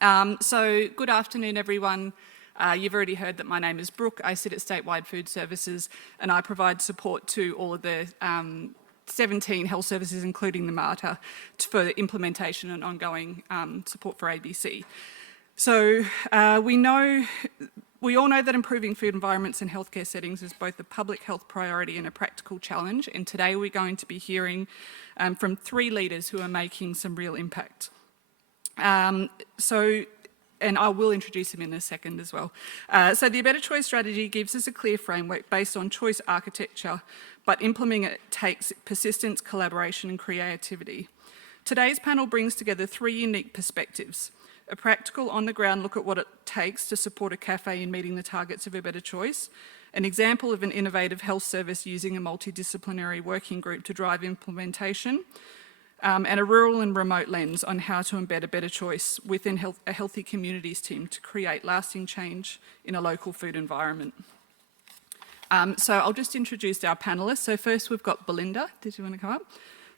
So good afternoon, everyone. You've already heard that my name is Brooke. I sit at Statewide Food Services and I provide support to all of the 17 health services, including the MARTA, for the implementation and ongoing support for ABC. So we all know that improving food environments in healthcare settings is both a public health priority and a practical challenge. And today we're going to be hearing from 3 leaders who are making some real impact. And I will introduce him in a second as well. So the A Better Choice strategy gives us a clear framework based on choice architecture, but implementing it takes persistence, collaboration and creativity. Today's panel brings together 3 unique perspectives. A practical on-the-ground look at what it takes to support a cafe in meeting the targets of A Better Choice, an example of an innovative health service using a multidisciplinary working group to drive implementation, and a rural and remote lens on how to embed a better choice within a healthy communities team to create lasting change in a local food environment. So I'll just introduce our panellists. So first we've got Belinda. Did you want to come up?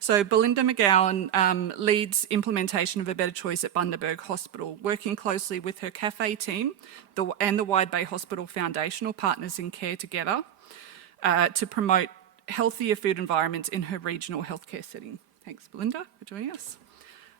So Belinda McGowan leads implementation of A Better Choice at Byrne-Kirk Hospital, working closely with her cafe team and the Wide Bay Hospital Foundation, or Partners in Care together, to promote healthier food environments in her regional healthcare setting. Thanks, Belinda, for joining us.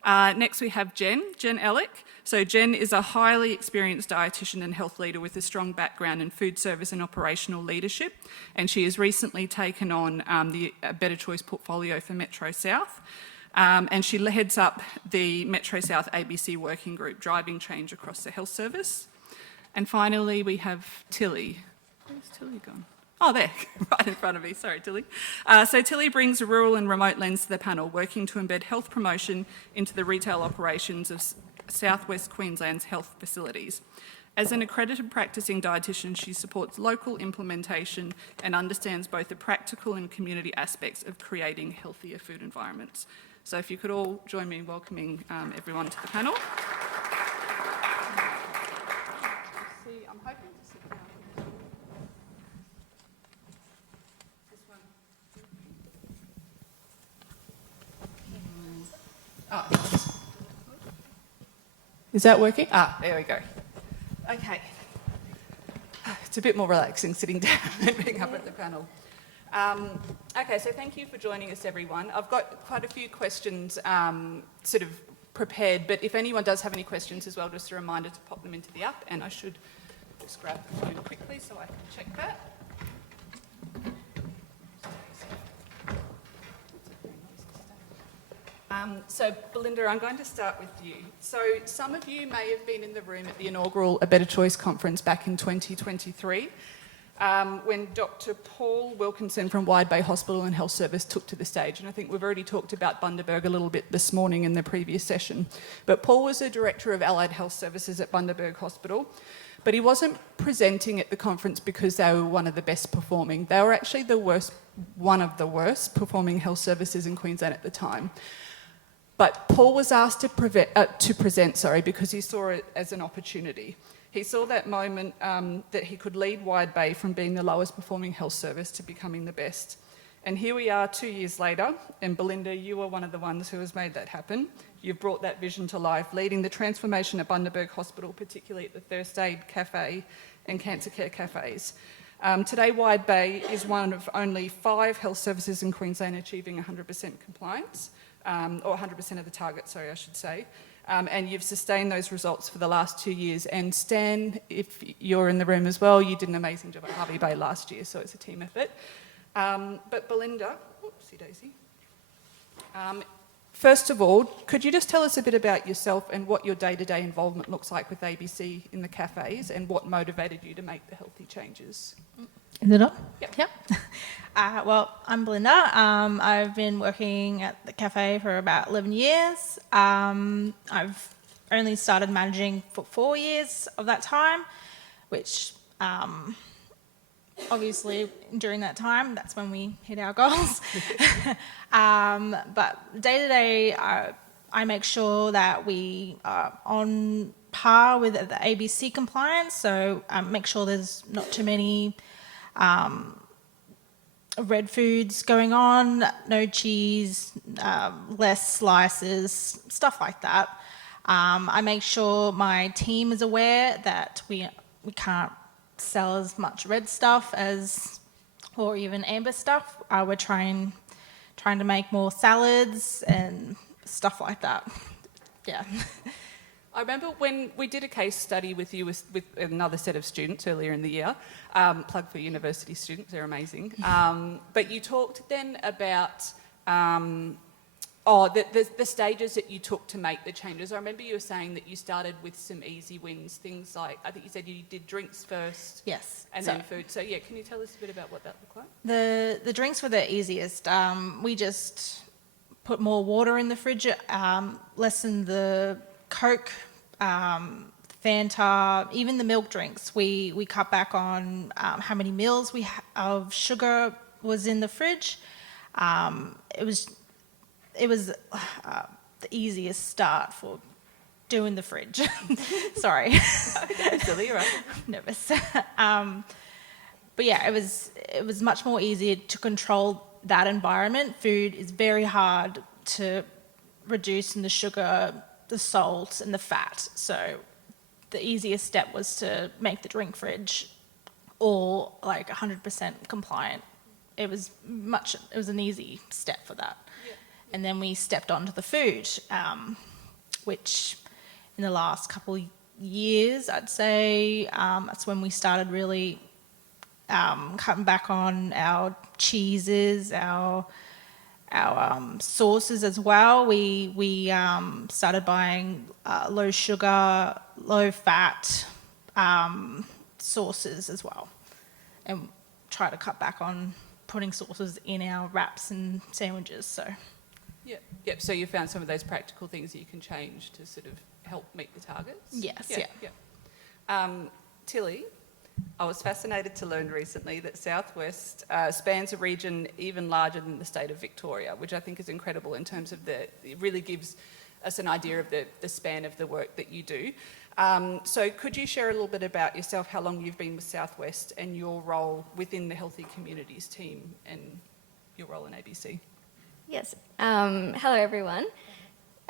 Next we have Jen Ellick. So Jen is a highly experienced dietitian and health leader with a strong background in food service and operational leadership, and she has recently taken on the Better Choice portfolio for Metro South, and she heads up the Metro South ABC working group, driving change across the health service. And finally we have Tilly. Where's Tilly gone? Oh, there, right in front of me. Sorry, Tilly. So Tilly brings a rural and remote lens to the panel, working to embed health promotion into the retail operations of southwest Queensland's health facilities. As an accredited practicing dietitian, she supports local implementation and understands both the practical and community aspects of creating healthier food environments. So if you could all join me in welcoming everyone to the panel. I'm hoping to sit down. Oh. Is that working? There we go. Okay. It's a bit more relaxing sitting down and being up at the panel. Okay, so thank you for joining us, everyone. I've got quite a few questions sort of prepared, but if anyone does have any questions as well, just a reminder to pop them into the app, and I should just grab the phone quickly so I can check that. So Belinda, I'm going to start with you. So some of you may have been in the room at the inaugural A Better Choice conference back in 2023 when Dr. Paul Wilkinson from Wide Bay Hospital and Health Service took to the stage. And I think we've already talked about Bundaberg a little bit this morning in the previous session. But Paul was the Director of Allied Health Services at Bundaberg Hospital. But he wasn't presenting at the conference because they were one of the best performing. They were actually one of the worst performing health services in Queensland at the time. But Paul was asked to present because he saw it as an opportunity. He saw that moment that he could lead Wide Bay from being the lowest performing health service to becoming the best. And here we are 2 years later, and Belinda, you were one of the ones who has made that happen. You've brought that vision to life, leading the transformation at Bundaberg Hospital, particularly at the First Aid Cafe and Cancer Care Cafes. Today, Wide Bay is one of only 5 health services in Queensland achieving 100% compliance. Or 100% of the target, sorry, I should say. And you've sustained those results for the last 2 years. And Stan, if you're in the room as well, you did an amazing job at Harvey Bay last year, so it's a team effort. But Belinda, whoopsie daisy. First of all, could you just tell us a bit about yourself and what your day-to-day involvement looks like with ABC in the cafes and what motivated you to make the healthy changes? Is it on? Yep. Well, I'm Belinda. I've been working at the cafe for about 11 years. I've only started managing for 4 years of that time, which obviously during that time, that's when we hit our goals. But day to day, I make sure that we are on par with the ABC compliance. So make sure there's not too many red foods going on, no cheese, less slices, stuff like that. I make sure my team is aware that we can't sell as much red stuff or even amber stuff. We're trying to make more salads and stuff like that. Yeah. I remember when we did a case study with you with another set of students earlier in the year, plug for university students, they're amazing. But you talked then about the stages that you took to make the changes. I remember you were saying that you started with some easy wins, things like, I think you said you did drinks first. Yes. And then food. So yeah, can you tell us a bit about what that looked like? The drinks were the easiest. We just put more water in the fridge, lessen the Coke, Fanta, even the milk drinks. We cut back on how many mils of sugar was in the fridge. It was the easiest start for doing the fridge. Sorry. Silly, you're right. Nervous. But yeah, it was much more easier to control that environment. Food is very hard to reduce in the sugar, the salt and the fat. So the easiest step was to make the drink fridge all like 100% compliant. It was an easy step for that. Yeah. And then we stepped on to the food, which in the last couple of years, I'd say, that's when we started really cutting back on our cheeses, our sauces as well. We started buying low sugar, low fat sauces as well, and try to cut back on putting sauces in our wraps and sandwiches. So, yep. So you found some of those practical things that you can change to sort of help meet the targets. Yes. Yeah. Tilly, I was fascinated to learn recently that Southwest spans a region even larger than the state of Victoria, which I think is incredible in terms of it really gives us an idea of the span of the work that you do. So could you share a little bit about yourself, how long you've been with Southwest and your role within the Healthy Communities team and your role in ABC? Yes. Hello, everyone.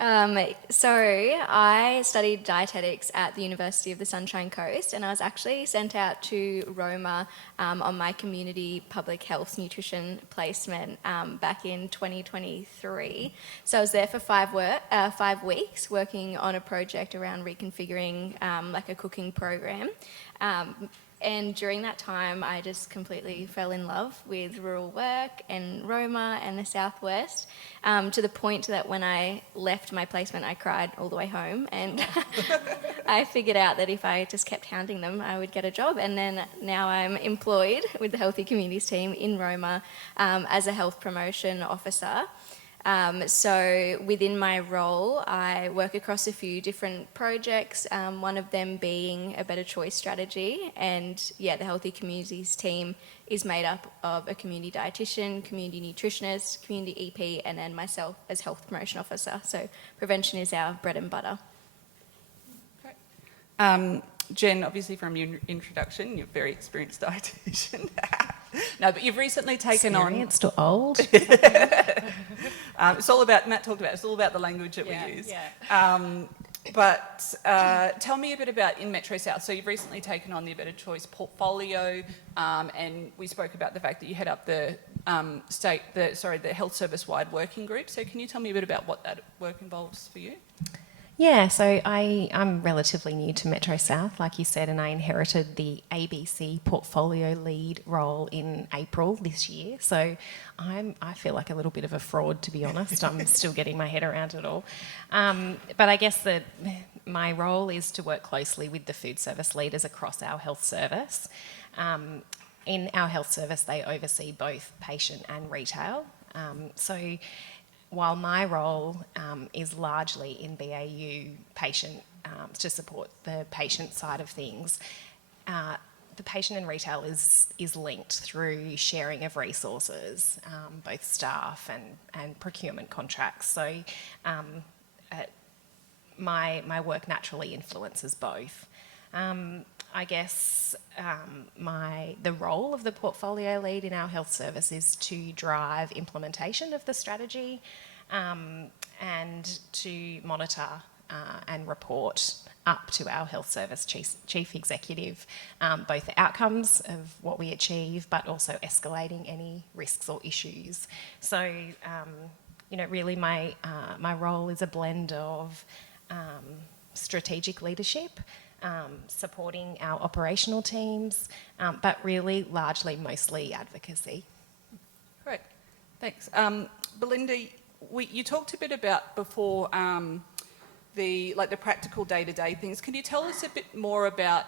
So I studied dietetics at the University of the Sunshine Coast, and I was actually sent out to Roma on my community public health nutrition placement back in 2023. So I was there for 5 weeks working on a project around reconfiguring like a cooking program. And during that time, I just completely fell in love with rural work and Roma and the Southwest, to the point that when I left my placement, I cried all the way home. And I figured out that if I just kept hounding them, I would get a job. And then now I'm employed with the Healthy Communities team in Roma as a health promotion officer. So within my role, I work across a few different projects, one of them being a better choice strategy. And yeah, the Healthy Communities team is made up of a community dietitian, community nutritionist, community EP, and then myself as health promotion officer. So prevention is our bread and butter. Great. Jen, obviously from your introduction, you're a very experienced dietitian. No, but you've recently taken on... Experienced or old? It's all about, Matt talked about, it's all about the language that we use. Yeah. But tell me a bit about in Metro South. So you've recently taken on the Better Choice portfolio, and we spoke about the fact that you head up the the health service-wide working group. So can you tell me a bit about what that work involves for you? Yeah, so I'm relatively new to Metro South, like you said, and I inherited the ABC portfolio lead role in April this year. So I feel like a little bit of a fraud, to be honest. I'm still getting my head around it all. But I guess that my role is to work closely with the food service leaders across our health service. In our health service, they oversee both patient and retail. So while my role is largely in BAU patient to support the patient side of things, the patient and retail is linked through sharing of resources, both staff and procurement contracts. So my work naturally influences both. I guess the role of the portfolio lead in our health service is to drive implementation of the strategy and to monitor and report up to our health service chief executive, both the outcomes of what we achieve, but also escalating any risks or issues. So, really my role is a blend of strategic leadership, supporting our operational teams, but really largely mostly advocacy. Great, thanks. Belinda, you talked a bit about before the practical day-to-day things. Can you tell us a bit more about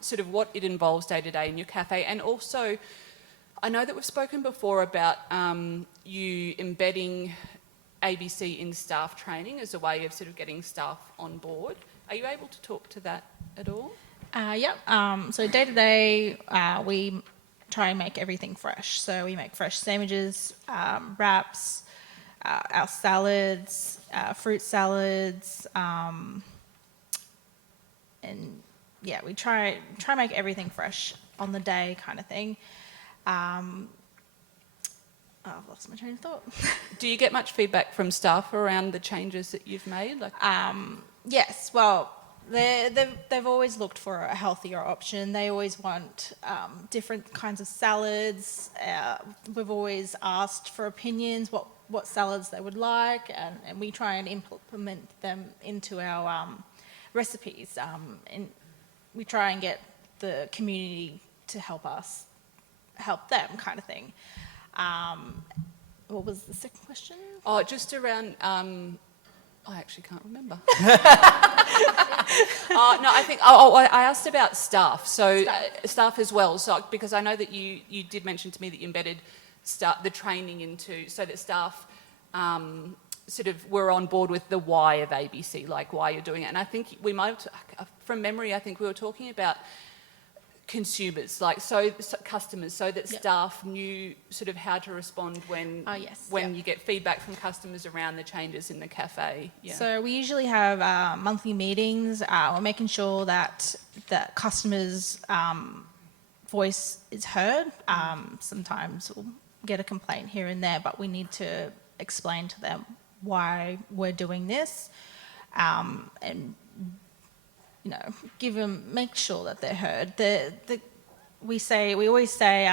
sort of what it involves day-to-day in your cafe? And also, I know that we've spoken before about you embedding ABC in staff training as a way of sort of getting staff on board. Are you able to talk to that at all? Yep. So day to day, we try and make everything fresh. So we make fresh sandwiches, wraps, our salads, fruit salads, and yeah, we try and make everything fresh on the day, kind of thing. I've lost my train of thought. Do you get much feedback from staff around the changes that you've made? Yes, well, they've always looked for a healthier option. They always want different kinds of salads. We've always asked for opinions, what salads they would like, and we try and implement them into our recipes. And we try and get the community to help us help them, kind of thing. What was the second question? Oh, just around... I actually can't remember. No, I think... I asked about staff. So staff as well. So because I know that you did mention to me that you embedded the training into... So that staff sort of were on board with the why of ABC, like why you're doing it. And I think we might... From memory, I think we were talking about consumers, customers, so that staff knew sort of how to respond when you get feedback from customers around the changes in the cafe. Yeah. So we usually have monthly meetings. We're making sure that the customers' voice is heard. Sometimes we'll get a complaint here and there, but we need to explain to them why we're doing this, and make sure that they're heard. We always say,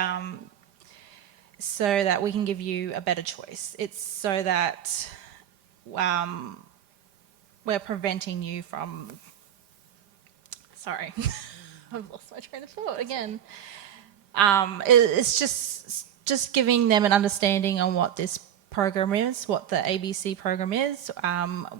so that we can give you a better choice. It's so that we're preventing you from... Sorry, I've lost my train of thought again. It's just giving them an understanding on what this program is, what the ABC program is.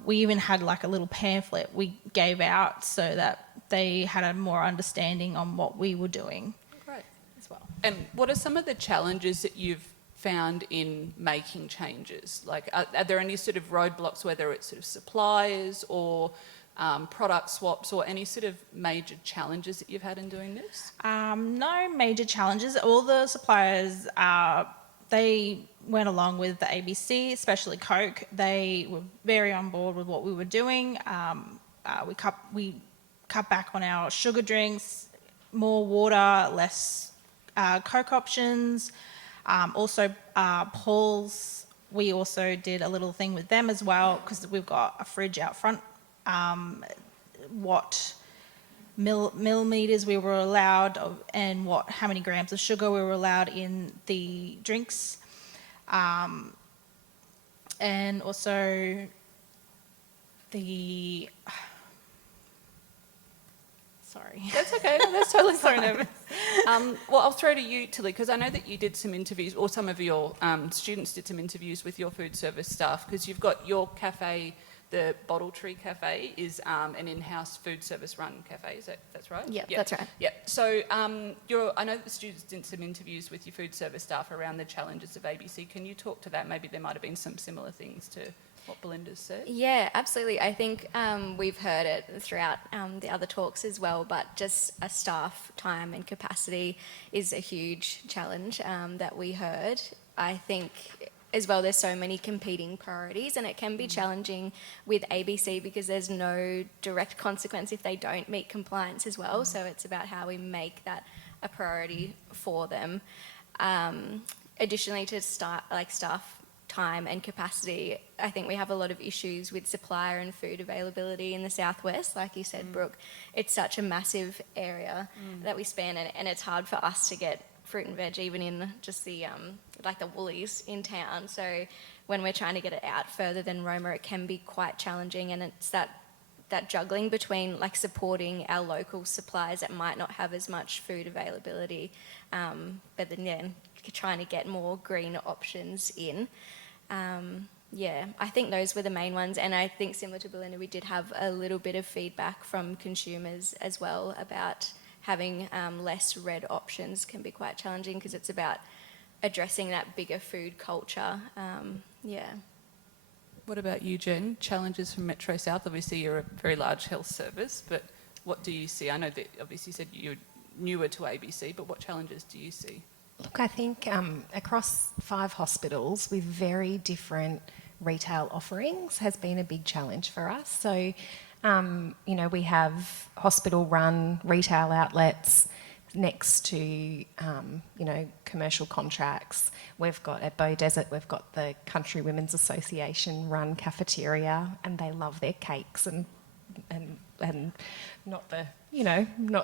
We even had like a little pamphlet we gave out so that they had a more understanding on what we were doing. Great. As well. And what are some of the challenges that you've found in making changes? Like, are there any sort of roadblocks, whether it's sort of suppliers or product swaps, or any sort of major challenges that you've had in doing this? No major challenges. All the suppliers, they went along with the ABC, especially Coke. They were very on board with what we were doing. We cut back on our sugar drinks, more water, less Coke options. Also, Paul's, we also did a little thing with them as well, because we've got a fridge out front. What millimeters we were allowed and how many grams of sugar we were allowed in the drinks. And also sorry. That's okay. That's totally fine. Well, I'll throw to you, Tilly, because I know that you did some interviews, or some of your students did some interviews with your food service staff, because you've got your cafe, the Bottle Tree Cafe, is an in-house food service run cafe. That's right? Yep, that's right. Yeah. So I know that the students did some interviews with your food service staff around the challenges of ABC. Can you talk to that? Maybe there might have been some similar things to what Belinda's said. Yeah, absolutely. I think we've heard it throughout the other talks as well, but just a staff time and capacity is a huge challenge that we heard. I think as well, there's so many competing priorities, and it can be challenging with ABC because there's no direct consequence if they don't meet compliance as well. So it's about how we make that a priority for them. Additionally, to staff time and capacity. I think we have a lot of issues with supplier and food availability in the southwest. Like you said, Brooke, it's such a massive area that we span, and it's hard for us to get fruit and veg even in just the like the Woolies in town. So when we're trying to get it out further than Roma, it can be quite challenging, and it's that juggling between like supporting our local suppliers that might not have as much food availability, but then trying to get more green options in. I think those were the main ones, and I think similar to Belinda, we did have a little bit of feedback from consumers as well about having less red options can be quite challenging because it's about addressing that bigger food culture. What about you, Jen? Challenges from Metro South? Obviously, you're a very large health service, but what do you see? I know that obviously you said you're newer to ABC, but what challenges do you see? Look, I think across 5 hospitals with very different retail offerings has been a big challenge for us. So, we have hospital-run retail outlets next to, commercial contracts. We've got at Bow Desert, we've got the Country Women's Association run cafeteria, and they love their cakes and not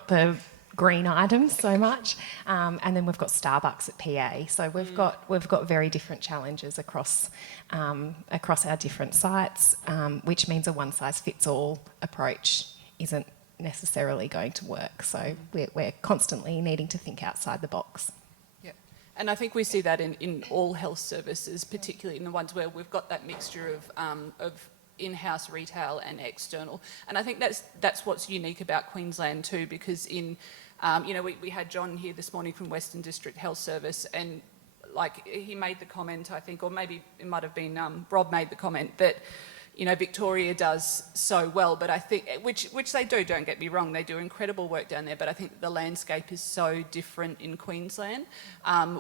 the green items so much. And then we've got Starbucks at PA. So we've got very different challenges across our different sites, which means a one-size-fits-all approach isn't necessarily going to work. So we're constantly needing to think outside the box. Yeah, and I think we see that in all health services, particularly in the ones where we've got that mixture of in-house retail and external. And I think that's what's unique about Queensland too, because we had John here this morning from Western District Health Service, and like he made the comment, I think, or maybe it might have been Rob made the comment that Victoria does so well, but I think, which they do, don't get me wrong, they do incredible work down there, but I think the landscape is so different in Queensland.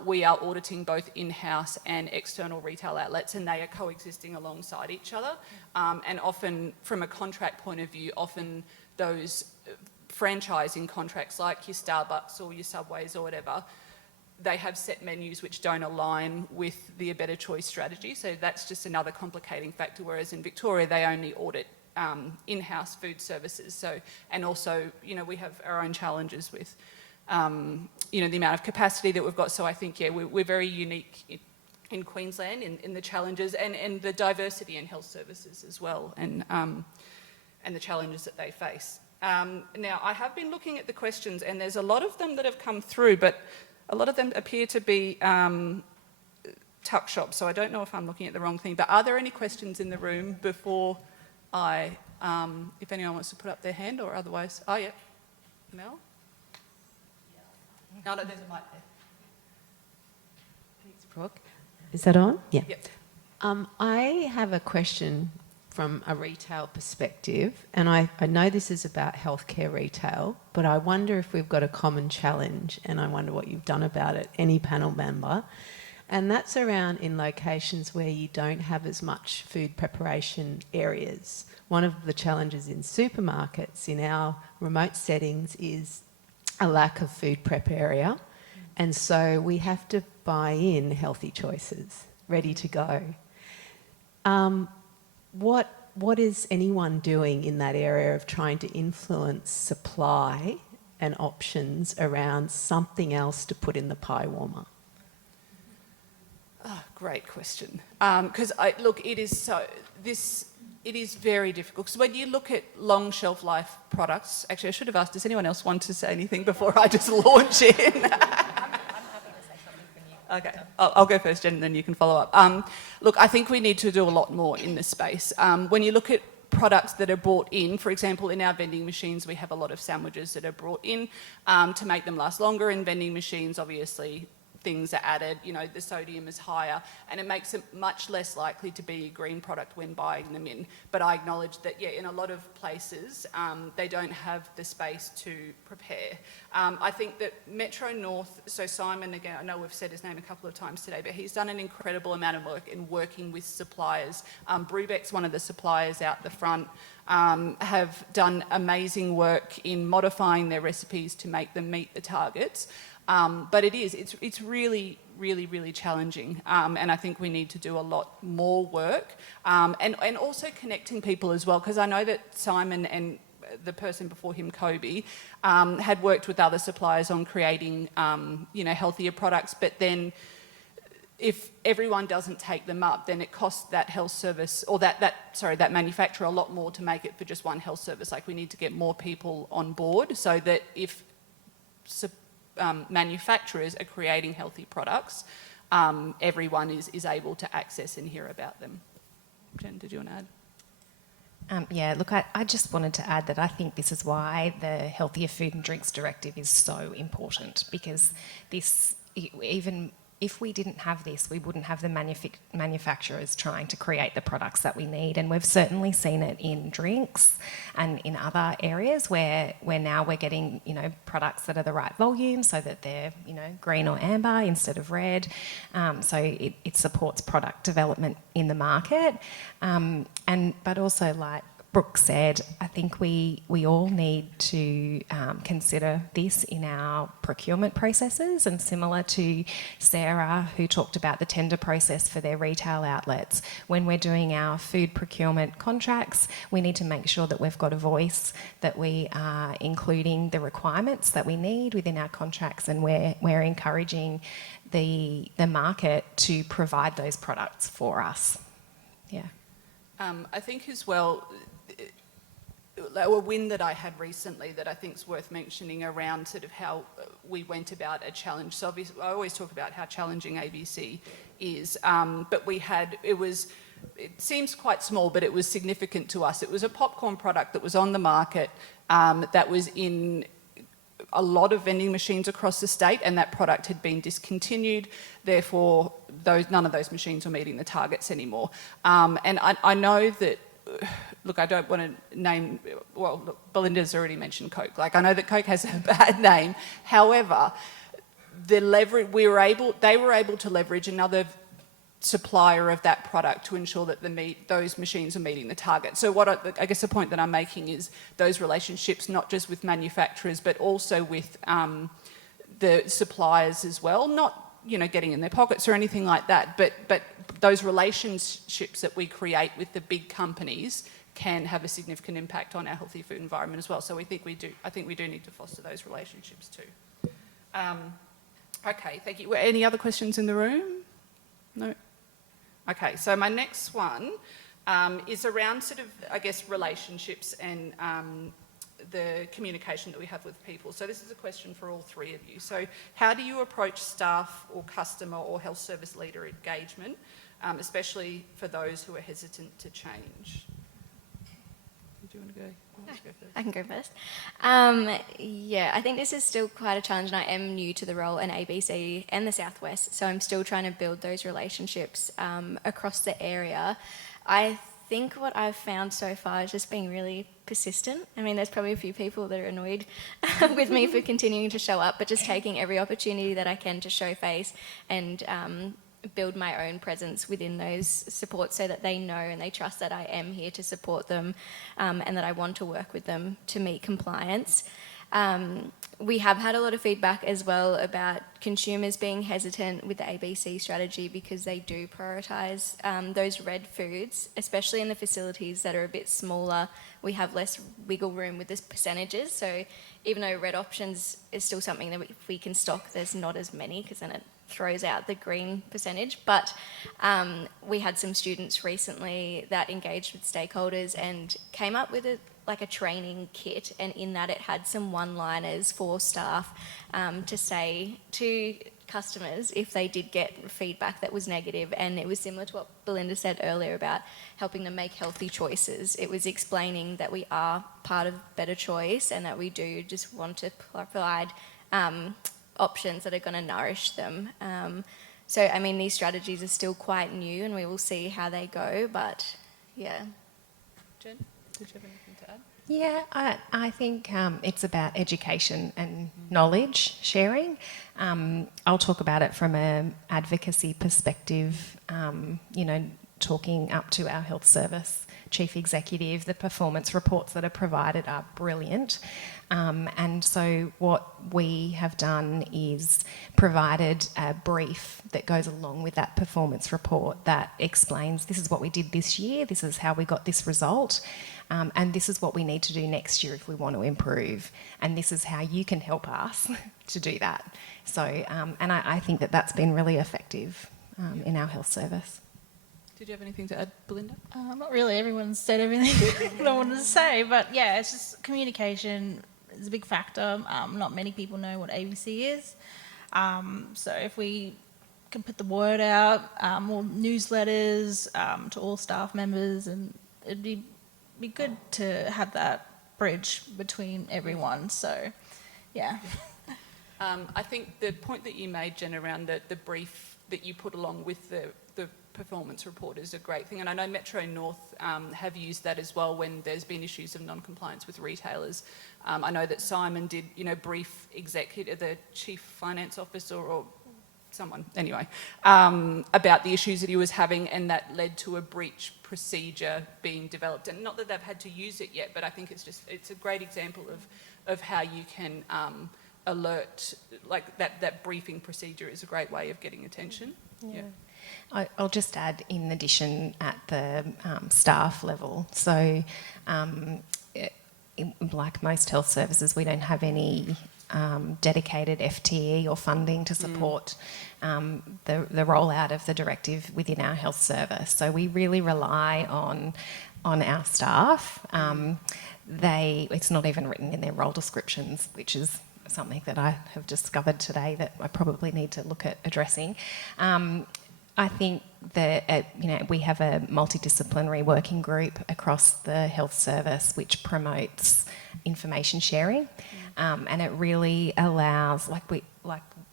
We are auditing both in-house and external retail outlets, and they are coexisting alongside each other. And often, from a contract point of view, often those franchising contracts like your Starbucks or your Subways or whatever, they have set menus which don't align with the A Better Choice strategy. So that's just another complicating factor, whereas in Victoria, they only audit in-house food services. So, and also, we have our own challenges with, the amount of capacity that we've got. So I think, we're very unique in Queensland in the challenges and the diversity in health services as well, and the challenges that they face. Now, I have been looking at the questions, and there's a lot of them that have come through, but a lot of them appear to be tuck shops, so I don't know if I'm looking at the wrong thing. But are there any questions in the room before if anyone wants to put up their hand, or otherwise? Oh, yeah. Mel? No, there's a mic there. Thanks, Brooke. Is that on? Yeah. Yep. I have a question from a retail perspective, and I know this is about healthcare retail, but I wonder if we've got a common challenge, and I wonder what you've done about it, any panel member, and that's around in locations where you don't have as much food preparation areas. One of the challenges in supermarkets in our remote settings is a lack of food prep area, and so we have to buy in healthy choices ready to go. What is anyone doing in that area of trying to influence supply and options around something else to put in the pie warmer? Oh, great question. Because it is very difficult. Because when you look at long shelf life products, actually, I should have asked, does anyone else want to say anything before I just launch in? Okay, I'll go first, Jen, and then you can follow up. Look, I think we need to do a lot more in this space. When you look at products that are brought in, for example, in our vending machines, we have a lot of sandwiches that are brought in to make them last longer. In vending machines, obviously, things are added, the sodium is higher, and it makes it much less likely to be a green product when buying them in. But I acknowledge that, in a lot of places, they don't have the space to prepare. I think that Metro North, so Simon, again, I know we've said his name a couple of times today, but he's done an incredible amount of work in working with suppliers. Brewbeck's one of the suppliers out the front, have done amazing work in modifying their recipes to make them meet the targets. But it's really, really, really challenging. And I think we need to do a lot more work, and also connecting people as well, because I know that Simon and the person before him, Kobe, had worked with other suppliers on creating, healthier products, but then if everyone doesn't take them up, then it costs that health service or that manufacturer a lot more to make it for just one health service. Like, we need to get more people on board so that if manufacturers are creating healthy products, everyone is able to access and hear about them. Jen, did you want to add? Look, I just wanted to add that I think this is why the Healthier Food and Drinks Directive is so important, because this, even if we didn't have this, we wouldn't have the manufacturers trying to create the products that we need. And we've certainly seen it in drinks and in other areas where now we're getting, products that are the right volume so that they're, green or amber instead of red. So it supports product development in the market. But also, like Brooke said, I think we all need to consider this in our procurement processes, and similar to Sarah, who talked about the tender process for their retail outlets. When we're doing our food procurement contracts, we need to make sure that we've got a voice, that we are including the requirements that we need within our contracts, and we're encouraging the market to provide those products for us. Yeah. I think as well, a win that I had recently that I think is worth mentioning around sort of how we went about a challenge. So obviously, I always talk about how challenging ABC is, but it seems quite small, but it was significant to us. It was a popcorn product that was on the market, that was in a lot of vending machines across the state, and that product had been discontinued. Therefore, none of those machines were meeting the targets anymore. And I know that, look, I don't want to name, well, look, Belinda's already mentioned Coke. Like, I know that Coke has a bad name. However, they were able to leverage another supplier of that product to ensure that those machines are meeting the target. So I guess the point that I'm making is those relationships, not just with manufacturers, but also with the suppliers as well, not getting in their pockets or anything like that, but those relationships that we create with the big companies can have a significant impact on our healthy food environment as well. So I think we do need to foster those relationships too. Okay, thank you. Any other questions in the room? No? Okay, so my next one is around sort of, I guess, relationships and the communication that we have with people. So this is a question for all three of you. So how do you approach staff or customer or health service leader engagement, especially for those who are hesitant to change? Do you want to go? I can go first. I think this is still quite a challenge, and I am new to the role in ABC and the Southwest, so I'm still trying to build those relationships across the area. I think what I've found so far is just being really persistent. I mean, there's probably a few people that are annoyed with me for continuing to show up, but just taking every opportunity that I can to show face and build my own presence within those supports so that they know and they trust that I am here to support them, and that I want to work with them to meet compliance. We have had a lot of feedback as well about consumers being hesitant with the ABC strategy because they do prioritise those red foods, especially in the facilities that are a bit smaller. We have less wiggle room with the percentages, so even though red options is still something that if we can stock, there's not as many because then it throws out the green percentage. But we had some students recently that engaged with stakeholders and came up with a training kit, and in that it had some one-liners for staff to say to customers if they did get feedback that was negative. And it was similar to what Belinda said earlier about helping them make healthy choices. It was explaining that we are part of Better Choice and that we do just want to provide options that are going to nourish them. So, I mean, these strategies are still quite new and we will see how they go, but yeah. Jen, did you have anything to add? Yeah, I think it's about education and knowledge sharing. I'll talk about it from an advocacy perspective, talking up to our health service chief executive. The performance reports that are provided are brilliant. And so what we have done is provided a brief that goes along with that performance report that explains this is what we did this year, this is how we got this result, and this is what we need to do next year if we want to improve, and this is how you can help us to do that. So, and I think that that's been really effective in our health service. Did you have anything to add, Belinda? Not really. Everyone's said everything that I wanted to say, but yeah, it's just communication is a big factor. Not many people know what ABC is. So if we can put the word out, more newsletters to all staff members, and it'd be good to have that bridge between everyone. So, yeah. I think the point that you made, Jen, around the brief that you put along with the performance report is a great thing. And I know Metro North have used that as well when there's been issues of non-compliance with retailers. I know that Simon did, brief the chief finance officer or someone, anyway, about the issues that he was having, and that led to a breach procedure being developed. And not that they've had to use it yet, but I think it's a great example of how you can alert, like that briefing procedure is a great way of getting attention. Yeah. I'll just add, in addition, at the staff level. So, like most health services, we don't have any dedicated FTE or funding to support the rollout of the directive within our health service. So we really rely on our staff. It's not even written in their role descriptions, which is something that I have discovered today that I probably need to look at addressing. I think that we have a multidisciplinary working group across the health service which promotes information sharing, and it really allows,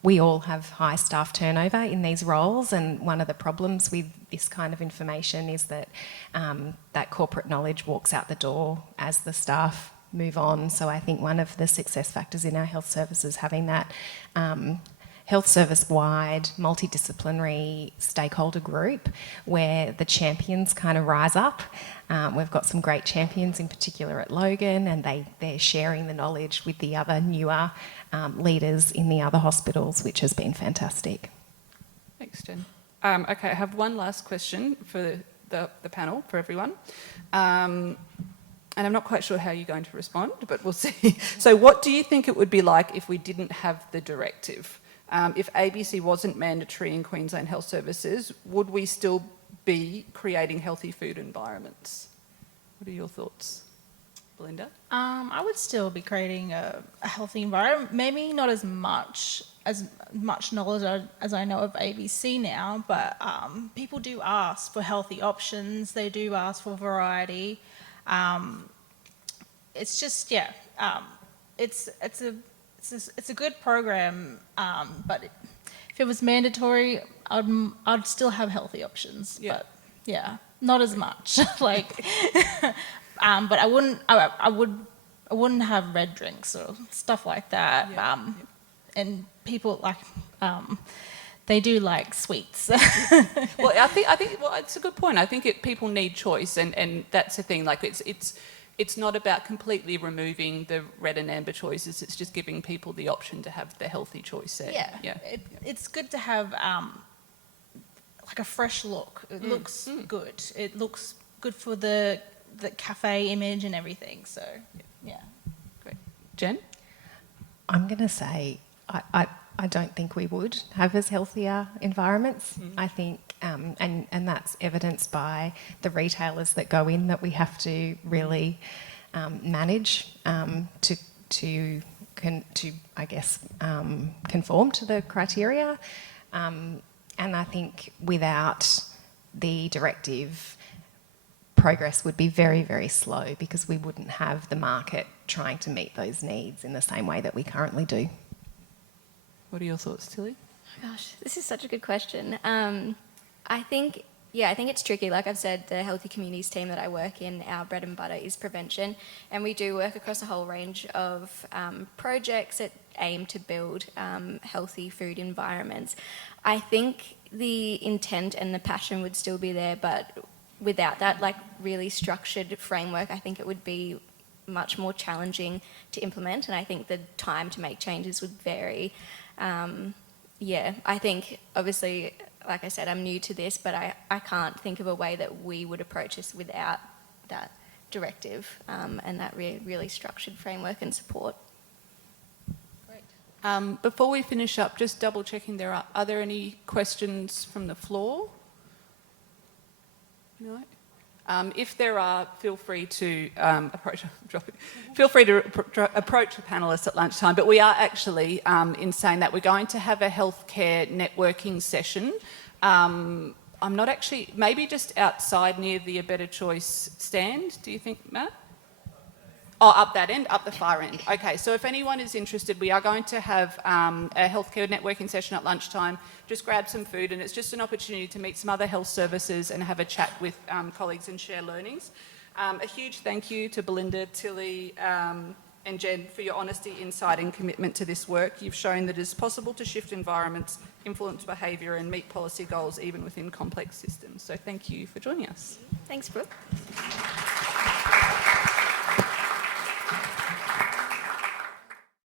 we all have high staff turnover in these roles, and one of the problems with this kind of information is that that corporate knowledge walks out the door as the staff move on. So I think one of the success factors in our health service is having that health service-wide, multidisciplinary stakeholder group where the champions kind of rise up. We've got some great champions, in particular at Logan, and they're sharing the knowledge with the other newer leaders in the other hospitals, which has been fantastic. Thanks, Jen. Okay, I have one last question for the panel, for everyone. And I'm not quite sure how you're going to respond, but we'll see. So what do you think it would be like if we didn't have the directive? If ABC wasn't mandatory in Queensland Health Services, would we still be creating healthy food environments? What are your thoughts, Belinda? I would still be creating a healthy environment. Maybe not as much knowledge as I know of ABC now, but people do ask for healthy options. They do ask for variety. It's just, it's a good program, but if it was mandatory, I'd still have healthy options. Yeah. But yeah, not as much. But I wouldn't have red drinks or stuff like that. Yeah. And people they do like sweets. Well, I think it's a good point. I think people need choice, and that's the thing. Like it's not about completely removing the red and amber choices. It's just giving people the option to have the healthy choice there. Yeah. It's good to have like a fresh look. It looks good. It looks good for the cafe image and everything. So yeah. Great. Jen? I'm going to say I don't think we would have as healthier environments. I think, and that's evidenced by the retailers that go in that we have to really manage to I guess conform to the criteria. And I think without the directive, progress would be very, very slow because we wouldn't have the market trying to meet those needs in the same way that we currently do. What are your thoughts, Tilly? Oh gosh, this is such a good question. I think it's tricky. Like I've said, the Healthy Communities team that I work in, our bread and butter is prevention, and we do work across a whole range of projects that aim to build healthy food environments. I think the intent and the passion would still be there, but without that like really structured framework, I think it would be much more challenging to implement, and I think the time to make changes would vary. I think obviously, like I said, I'm new to this, but I can't think of a way that we would approach this without that directive and that really structured framework and support. Great. Before we finish up, just double checking are there any questions from the floor? No? If there are, feel free to approach the panellists at lunchtime. But we are actually, in saying that, we're going to have a healthcare networking session. I'm not actually, maybe just outside near the A Better Choice stand. Do you think, Matt? Oh, up that end, up the far end. Okay, so if anyone is interested, we are going to have a healthcare networking session at lunchtime. Just grab some food, and it's just an opportunity to meet some other health services and have a chat with colleagues and share learnings. A huge thank you to Belinda, Tilly and Jen for your honesty, insight and commitment to this work. You've shown that it is possible to shift environments, influence behaviour and meet policy goals even within complex systems. So thank you for joining us. Thanks, Brooke.